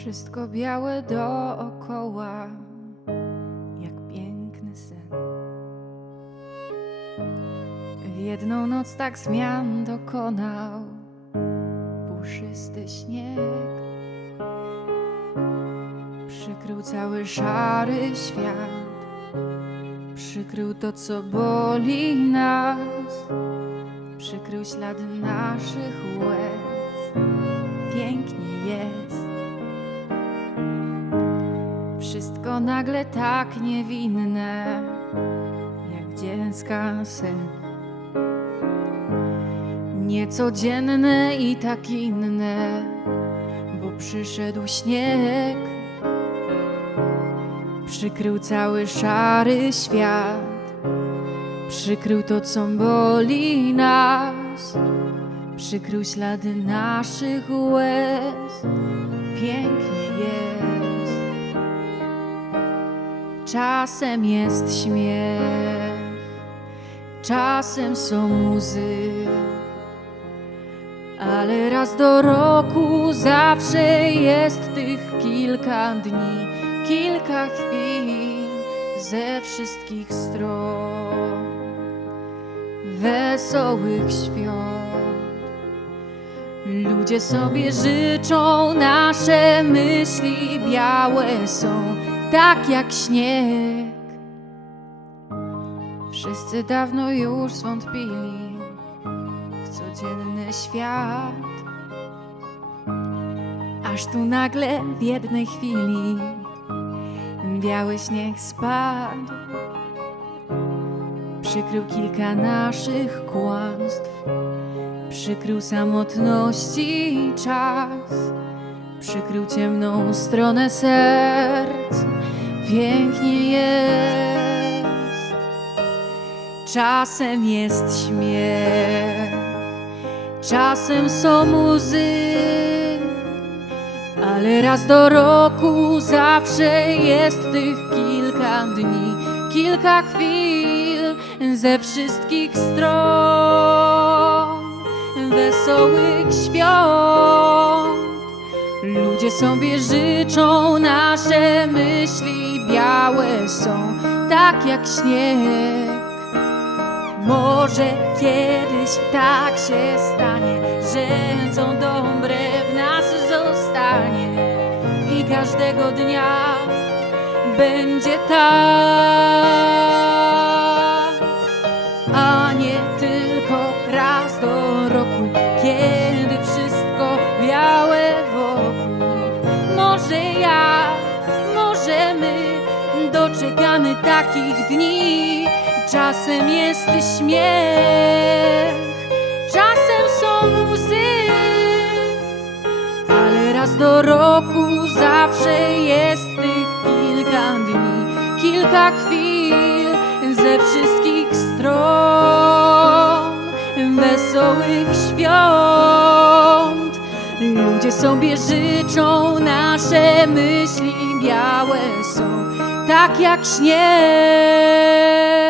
Wszystko białe dookoła, jak piękny sen. W jedną noc tak zmian dokonał puszysty śnieg. Przykrył cały szary świat, przykrył to, co boli nas, przykrył ślady naszych łez. Pięknie jest. Wszystko nagle tak niewinne, jak dziecka sen. Niecodzienne i tak inne, bo przyszedł śnieg. Przykrył cały szary świat, przykrył to, co boli nas, przykrył ślady naszych łez. Pięknie Czasem jest śmiech, czasem są łzy, ale raz do roku zawsze jest tych kilka dni, kilka chwil ze wszystkich stron wesołych świąt. Ludzie sobie życzą, nasze myśli białe są, tak jak śnieg. Wszyscy dawno już zwątpili w codzienny świat. Aż tu nagle w jednej chwili biały śnieg spadł. Przykrył kilka naszych kłamstw, przykrył samotności czas, przykrył ciemną stronę serc. Pięknie jest. Czasem jest śmiech, czasem są łzy, ale raz do roku zawsze jest tych kilka dni, kilka chwil ze wszystkich stron wesołych świąt. Ludzie sobie życzą, nasze myśli tak jak śnieg. Może kiedyś tak się stanie, że co dobre w nas zostanie i każdego dnia będzie tak, doczekamy takich dni. Czasem jest śmiech, czasem są łzy, ale raz do roku zawsze jest tych kilka dni, kilka chwil ze wszystkich stron wesołych świąt. Ludzie sobie życzą, nasze myśli białe są, tak jak śnieg.